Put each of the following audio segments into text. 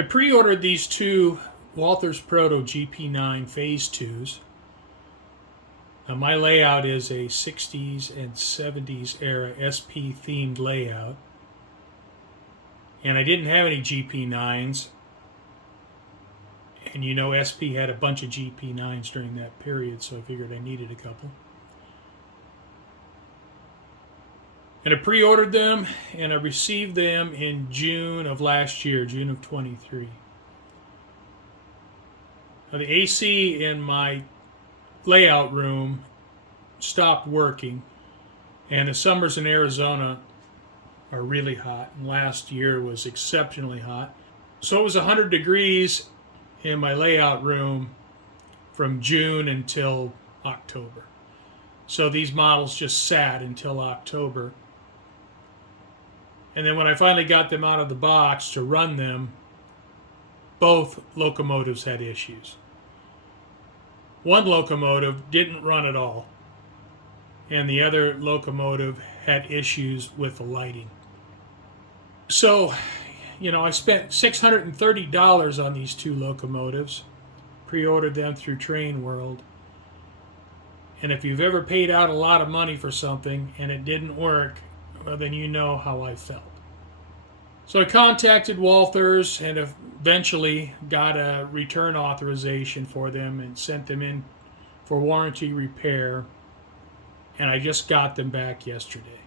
I pre-ordered these two Walthers Proto GP9 Phase 2s. My layout is a 60s and 70s era SP themed layout. And I didn't have any GP9s. And you know SP had a bunch of GP9s during that period, so I figured I needed a couple. And I pre-ordered them, and I received them in June of last year, June of 23. Now, the AC in my layout room stopped working, and the summers in Arizona are really hot, and last year was exceptionally hot. So it was 100 degrees in my layout room from June until October. So these models just sat until October. And then when I finally got them out of the box to run them, both locomotives had issues. One locomotive didn't run at all, and the other locomotive had issues with the lighting. So, I spent $630 on these two locomotives, pre-ordered them through Trainworld. And if you've ever paid out a lot of money for something and it didn't work, well, then you know how I felt. So I contacted Walthers and eventually got a return authorization for them and sent them in for warranty repair. And I just got them back yesterday.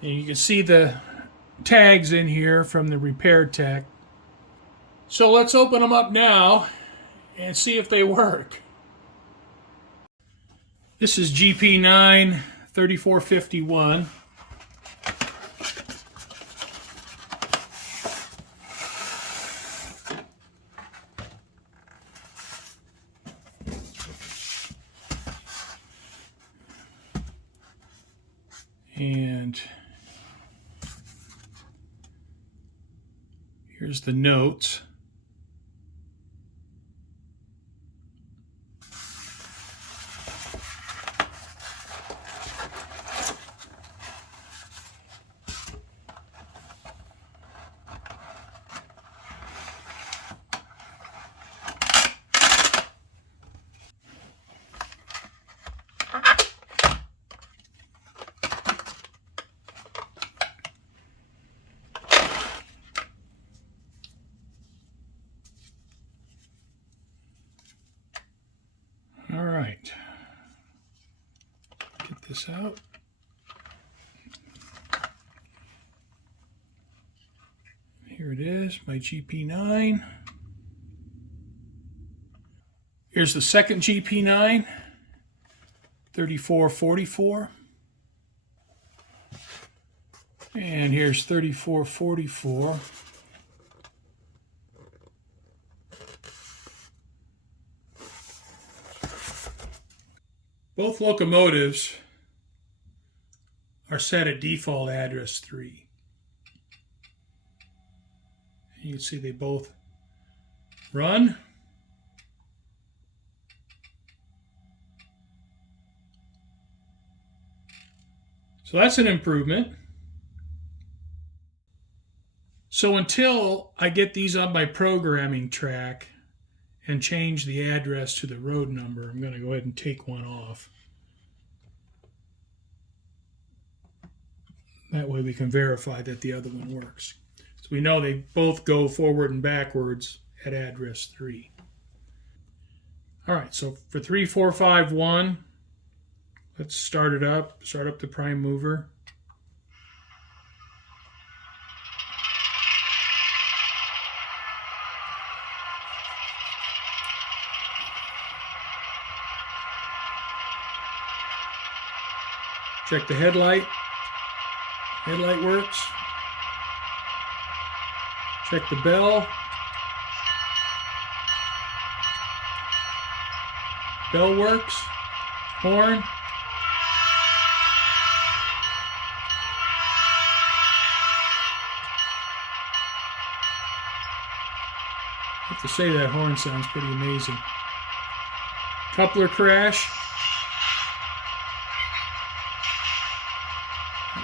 And you can see the tags in here from the repair tech. So let's open them up now and see if they work. This is GP9 3451. And here's the notes. All right, get this out. Here it is, my GP9. Here's the second GP9, 3444. And here's 3444. Both locomotives are set at default address 3. You can see they both run. So that's an improvement. So until I get these on my programming track and change the address to the road number, I'm going to go ahead and take one off. That way we can verify that the other one works. So we know they both go forward and backwards at address 3. All right, so for 3451, let's start it up. Start up the prime mover. Check the headlight. Headlight works. Check the bell. Bell works. Horn. I have to say that horn sounds pretty amazing. Coupler crash.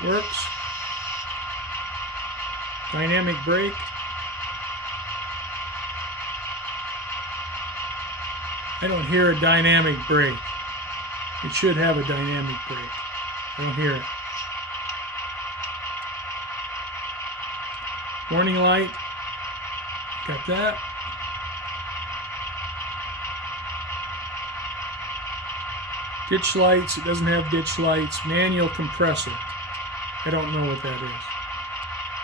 It works. Dynamic brake. I don't hear a dynamic brake. It should have a dynamic brake. I don't hear it. Warning light. Got that. Ditch lights. It doesn't have ditch lights. Manual compressor. I don't know what that is.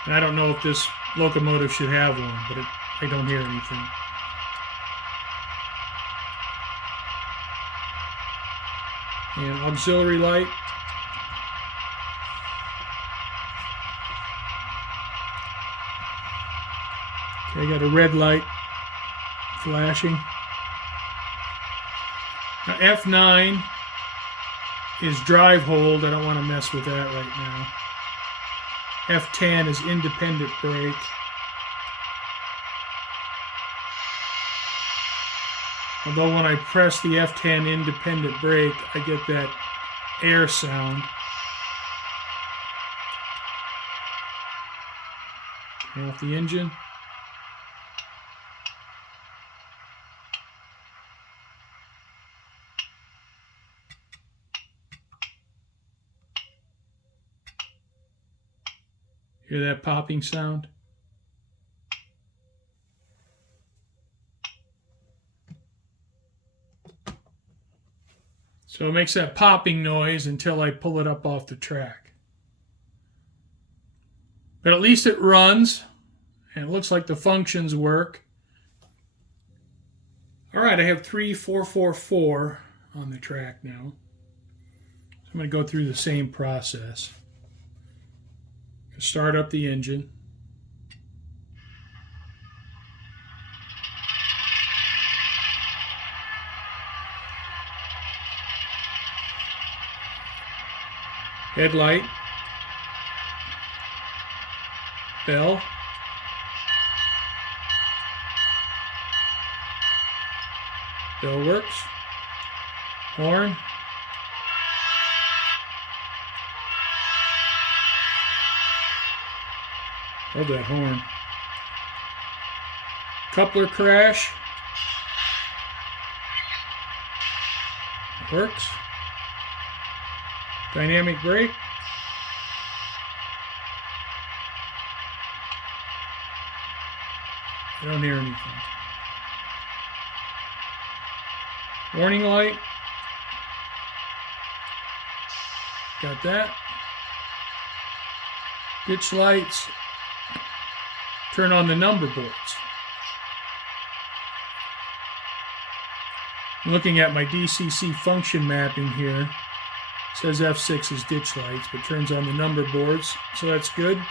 And I don't know if this locomotive should have one, but I don't hear anything. And auxiliary light. Okay, I got a red light flashing. Now F9 is drive hold. I don't want to mess with that right now. F10 is independent brake. Although when I press the F10 independent brake, I get that air sound. Turn off the engine. Hear that popping sound? So it makes that popping noise until I pull it up off the track. But at least it runs, and it looks like the functions work. All right, I have 3444 on the track now. So I'm going to go through the same process. Start up the engine. Headlight. Bell. Bell works. Horn. Love that horn. Coupler crash. Works. Dynamic brake. I don't hear anything. Warning light. Got that. Ditch lights. Turn on the number boards. I'm looking at my DCC function mapping here. It says F6 is ditch lights, but turns on the number boards, so that's good.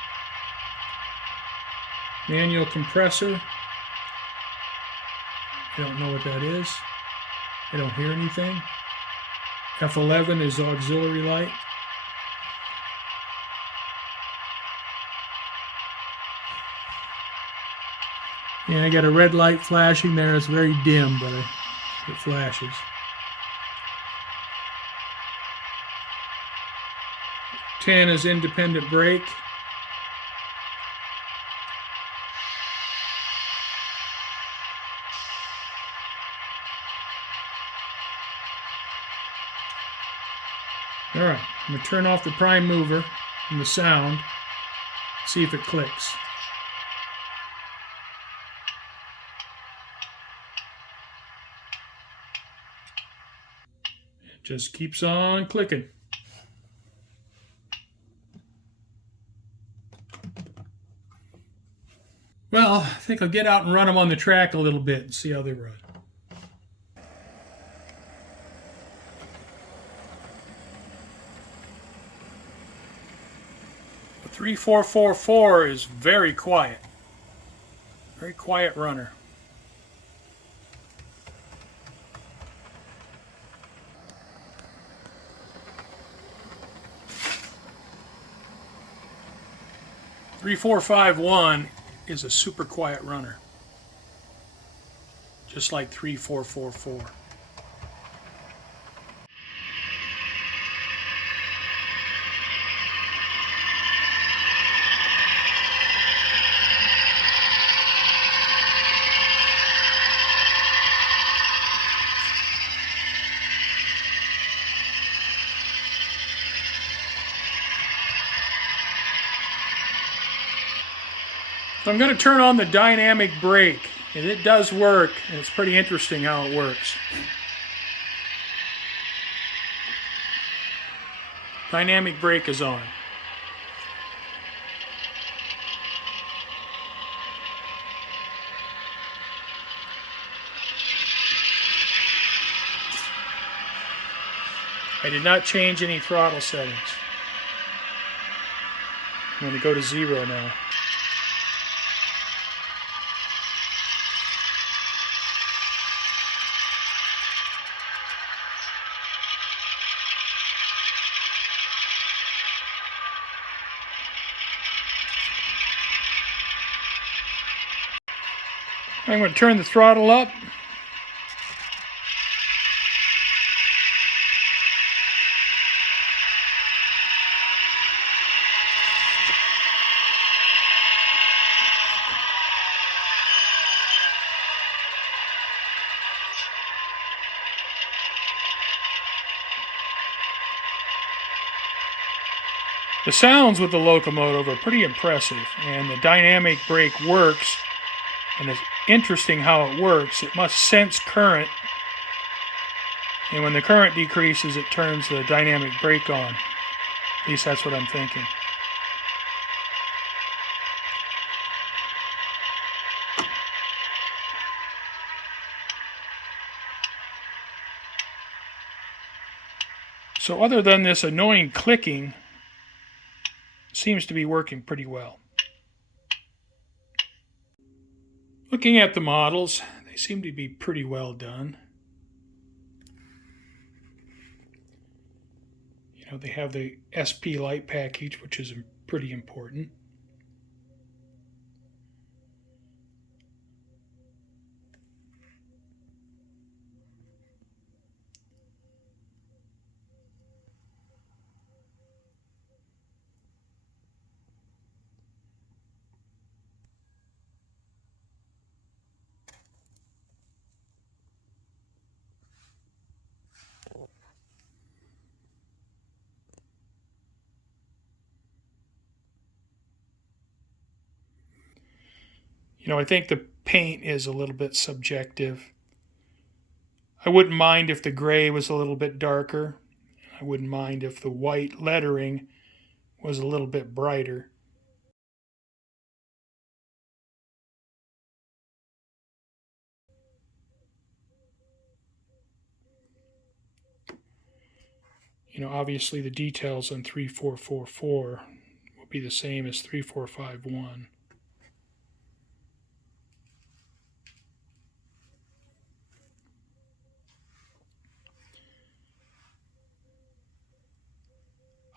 Manual compressor. I don't know what that is. I don't hear anything. F11 is auxiliary light. And I got a red light flashing there. It's very dim, but it flashes. F10 is independent brake. All right, I'm going to turn off the prime mover and the sound, see if it clicks. It just keeps on clicking. Well, I think I'll get out and run them on the track a little bit and see how they run. The 3444 is very quiet. Very quiet runner. Three, 4, 5, 1 is a super quiet runner, just like 3444. So I'm going to turn on the dynamic brake, and it does work, and it's pretty interesting how it works. Dynamic brake is on. I did not change any throttle settings. I'm going to go to 0 now. I'm going to turn the throttle up. The sounds with the locomotive are pretty impressive, and the dynamic brake works, and it's interesting how it works. It must sense current, and when the current decreases, it turns the dynamic brake on. At least that's what I'm thinking. So other than this annoying clicking, seems to be working pretty well. Looking at the models, they seem to be pretty well done. You know, they have the SP light package, which is pretty important. You know, I think the paint is a little bit subjective. I wouldn't mind if the gray was a little bit darker. I wouldn't mind if the white lettering was a little bit brighter. You know, obviously the details on 3444 will be the same as 3451.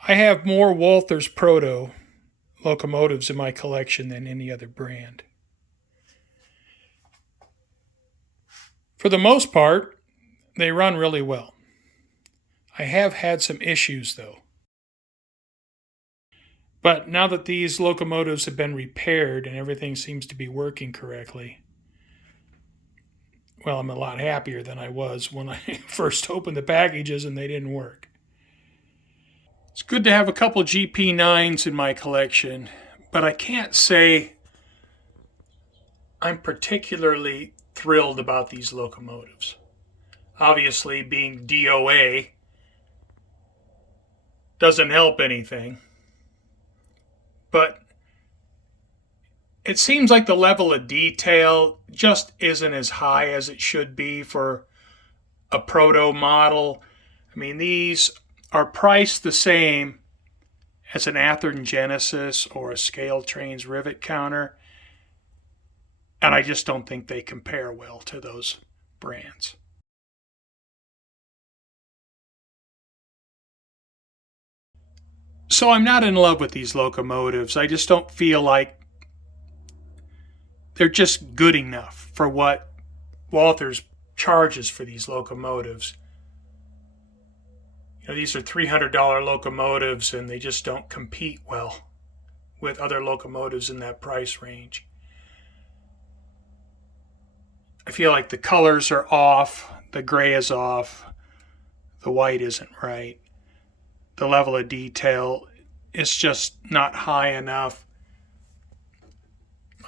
I have more Walthers Proto locomotives in my collection than any other brand. For the most part, they run really well. I have had some issues though. But now that these locomotives have been repaired and everything seems to be working correctly, well, I'm a lot happier than I was when I first opened the packages and they didn't work. It's good to have a couple GP9s in my collection, but I can't say I'm particularly thrilled about these locomotives. Obviously, being DOA doesn't help anything, but it seems like the level of detail just isn't as high as it should be for a Proto model. I mean, these are priced the same as an Athearn Genesis or a Scale Trains rivet counter, and I just don't think they compare well to those brands. So I'm not in love with these locomotives. I just don't feel like they're just good enough for what Walthers charges for these locomotives. You know, these are $300 locomotives, and they just don't compete well with other locomotives in that price range. I feel like the colors are off, the gray is off, the white isn't right. The level of detail is just not high enough.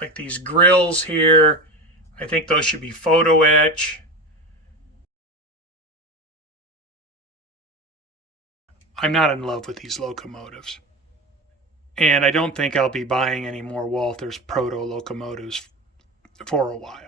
like these grills here. I think those should be photo etch. I'm not in love with these locomotives. And I don't think I'll be buying any more Walthers Proto locomotives for a while.